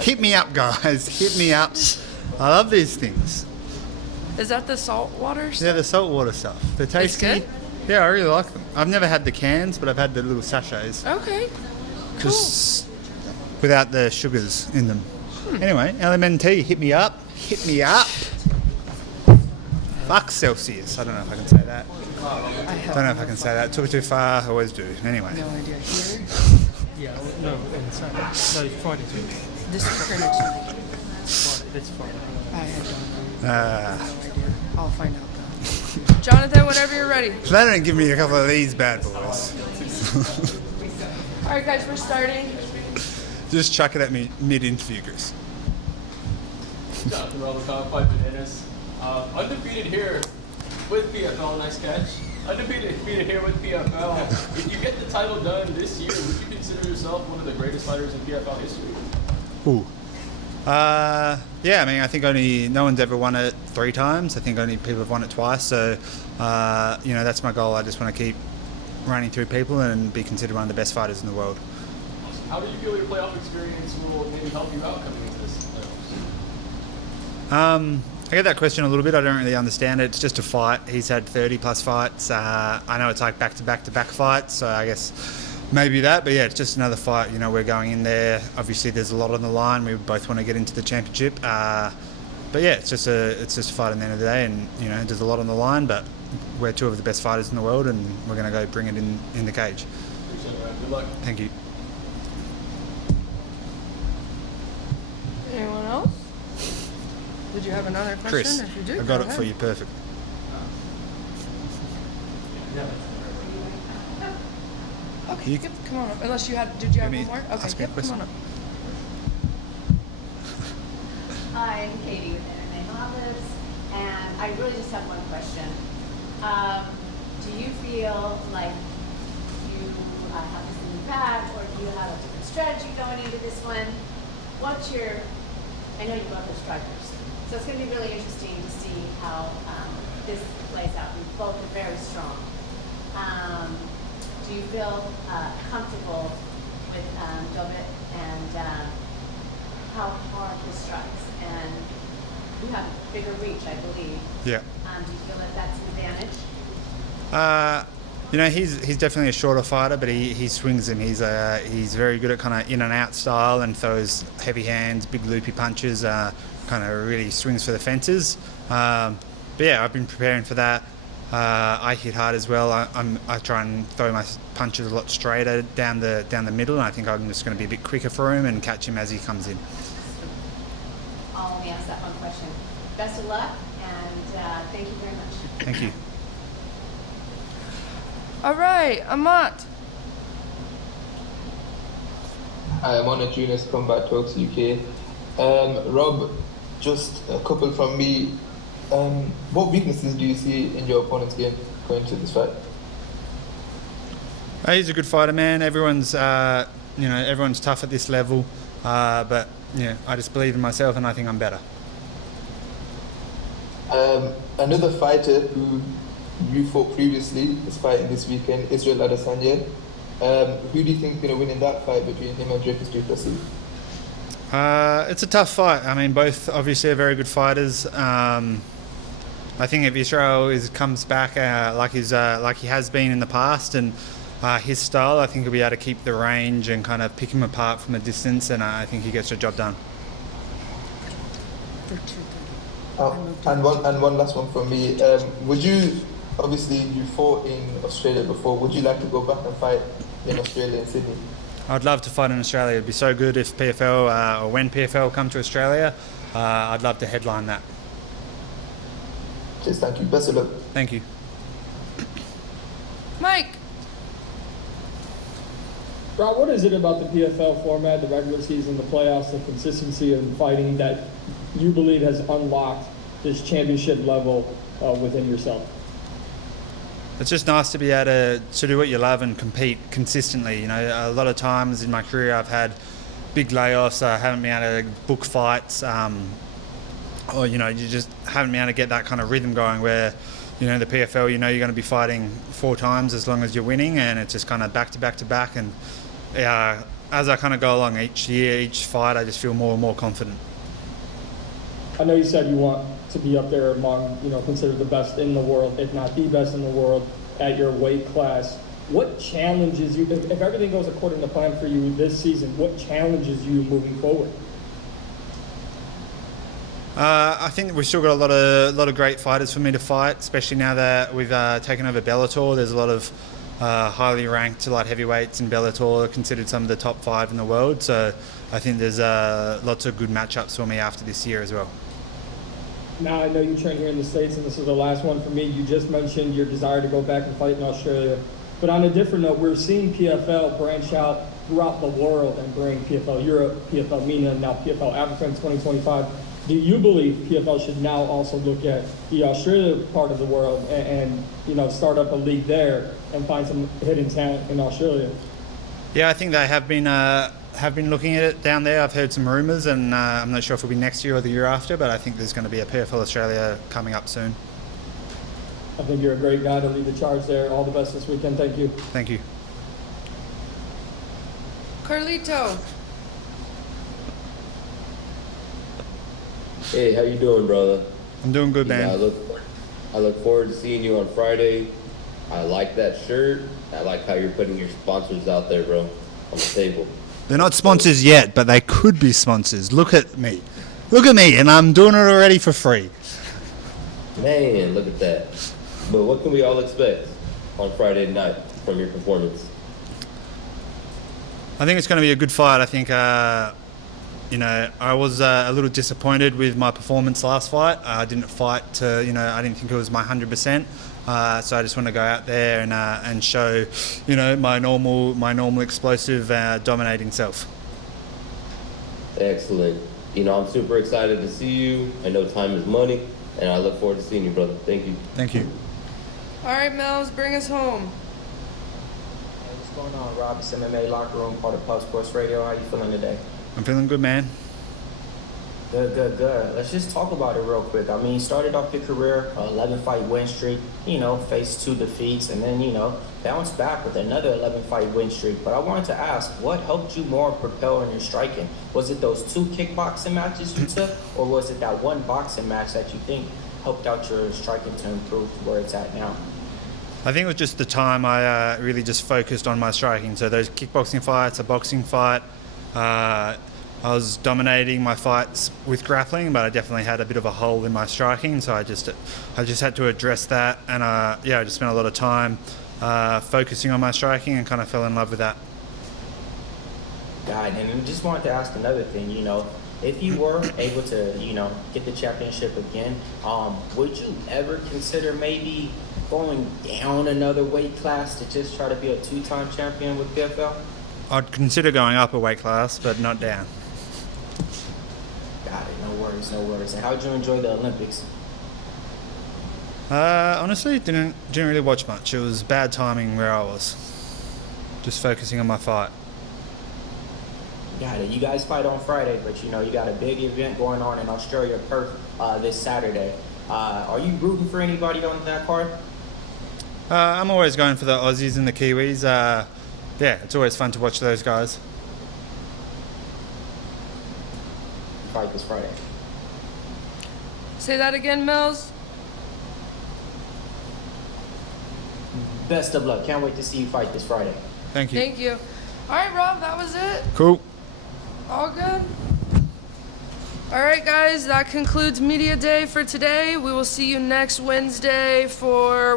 Hit me up, guys. Hit me up. I love these things. Is that the salt water stuff? Yeah, the saltwater stuff. They're tasty. good? Yeah, I really like them. I've never had the cans, but I've had the little sachets. Okay. Cool. Just without the sugars in them. Anyway, LMNT, hit me up. Hit me up. Fuck Celsius. I don't know if I can say that. Don't know if I can say that. Took it too far. I always do. Anyway. No idea. Here? Yeah, no, inside. No, it's Friday too. This is next week. Friday, that's Friday. I don't know. No Uh, idea. I'll find out though. Jonathan, whenever you're ready. They don't give me a couple of these bad boys. All right, guys, we're starting. Just chuck it at me mid-interview, Chris. Jonathan Robocop, 5 bananas. Undefeated here with PFL, nice catch. Undefeated here with PFL. If you get the title done this year, would you consider yourself one of the greatest fighters in PFL history? Ooh. Yeah, I mean, I think no one's ever won it 3 times. I think only people have won it twice. So, that's my goal. I just want to keep running through people and be considered one of the best fighters in the world. How do you feel your playoff experience will maybe help you out coming into this playoffs? I get that question a little bit. I don't really understand it. It's just a fight. He's had 30 plus fights. I know it's like back-to-back fights, so I guess maybe that. But yeah, it's just another fight. We're going in there. Obviously, there's a lot on the line. We both want to get into the championship. But yeah, it's just a fight at the end of the day, and there's a lot on the line. But we're 2 of the best fighters in the world, and we're going to go bring it in the cage. Appreciate it, man. Good luck. Thank you. Anyone else? Did you have another question? Chris, If you do, I got go it ahead. for you perfect. Okay, You- come on up. Unless did you have me one more? Okay, ask me a come question. on up. I'm Katie with MMA Mothers, and I really just have one question. Do you feel like you have this in the bag, or do you have a different strategy going into this one? I know you both are strikers, so it's going to be really interesting to see how this plays out. You both are very strong. Do you feel comfortable with Dobit and how hard he strikes? And you have bigger reach, I believe. Yeah. Do you feel that that's an advantage? He's definitely a shorter fighter, but he swings him. He's very good at kind of in and out style and throws heavy hands, big loopy punches. Kind of really swings for the fences. But yeah, I've been preparing for that. I hit hard as well. I try and throw my punches a lot straighter down the middle, and I think I'm just going to be a bit quicker for him and catch him as he comes in. I'll only ask that one question. Best of luck, and thank you very much. Thank you. All right, Amat. Hi, I'm on a Juniors Combat Talks UK. Rob, just a couple from me. What weaknesses do you see in your opponent's game going into this fight? He's a good fighter, man. Everyone's tough at this level, but I just believe in myself, and I think I'm better. Another fighter who you fought previously is fighting this weekend, Israel Adesanya. Who do you think is going to win in that fight between him and Dricus du Plessis? It's a tough fight. I mean, both obviously are very good fighters. I think if Israel comes back like he has been in the past, and his style, I think he'll be able to keep the range and kind of pick him apart from a distance, and I think he gets the job done. And one last one from me. Obviously you fought in Australia before, would you like to go back and fight in Australia and Sydney? I'd love to fight in Australia. It'd be so good if PFL, or when PFL come to Australia, I'd love to headline that. Cheers, thank you. Best of luck. Thank you. Mike. Rob, what is it about the PFL format, the regular season, the playoffs, the consistency of fighting that you believe has unlocked this championship level within yourself? It's just nice to be able to do what you love and compete consistently. A lot of times in my career I've had big layoffs. I haven't been able to book fights, or you just haven't been able to get that kind of rhythm going where, the PFL, you're going to be fighting 4 times as long as you're winning, and it's just kind of back to back to back. And as I kind of go along each year, each fight, I just feel more and more confident. I know you said you want to be up there among, considered the best in the world, if not the best in the world, at your weight class. What challenges you, if everything goes according to plan for you this season, what challenges you moving forward? I think we've still got a lot of great fighters for me to fight, especially now that we've taken over Bellator. There's a lot of highly ranked light heavyweights in Bellator, considered some of the top 5 in the world. So I think there's lots of good matchups for me after this year as well. Now, I know you train here in the States, and this is the last one for me. You just mentioned your desire to go back and fight in Australia. But on a different note, we're seeing PFL branch out throughout the world and bring PFL Europe, PFL MENA, and now PFL Africa in 2025. Do you believe PFL should now also look at the Australia part of the world and start up a league there and find some hidden talent in Australia? Yeah, I think they have been looking at it down there. I've heard some rumours, and I'm not sure if it'll be next year or the year after, but I think there's going to be a PFL Australia coming up soon. I think you're a great guy to lead the charge there. All the best this weekend. Thank you. Thank you. Carlito. Hey, how you doing, brother? I'm doing good, man. I look forward to seeing you on Friday. I like that shirt. I like how you're putting your sponsors out there, bro, on the table. They're not sponsors yet, but they could be sponsors. Look at me. Look at me, and I'm doing it already for free. Man, look at that. But what can we all expect on Friday night from your performance? I think it's going to be a good fight. I think, I was a little disappointed with my performance last fight. I didn't fight to, I didn't think it was my 100%. So I just want to go out there and show, my normal explosive, dominating self. Excellent. I'm super excited to see you. I know time is money, and I look forward to seeing you, brother. Thank you. Thank you. All right, Mel's, bring us home. Hey, what's going on, Rob? It's MMA Locker Room, part of Pub Sports Radio. How you feeling today? I'm feeling good, man. Good. Let's just talk about it real quick. I mean, you started off your career, 11-fight win streak, faced 2 defeats, and then, bounced back with another 11-fight win streak. But I wanted to ask, what helped you more propel in your striking? Was it those 2 kickboxing matches you took, or was it that 1 boxing match that you think helped out your striking to improve to where it's at now? I think it was just the time I really just focused on my striking. So those kickboxing fights, a boxing fight, I was dominating my fights with grappling, but I definitely had a bit of a hole in my striking. So I just had to address that, and I just spent a lot of time focusing on my striking and kind of fell in love with that. Got it. And I just wanted to ask another thing, if you were able to, get the championship again, would you ever consider maybe going down another weight class to just try to be a 2-time champion with PFL? I'd consider going up a weight class, but not down. Got it. No worries. And how'd you enjoy the Olympics? Honestly, didn't really watch much. It was bad timing where I was. Just focusing on my fight. Got it. You guys fight on Friday, but you got a big event going on in Australia, Perth, this Saturday. Are you rooting for anybody on that card? I'm always going for the Aussies and the Kiwis. It's always fun to watch those guys. Fight this Friday. Say that again, Mel's. Best of luck. Can't wait to see you fight this Friday. Thank you. Thank you. All right, Rob, that was it. Cool. All good? All right, guys, that concludes Media Day for today. We will see you next Wednesday for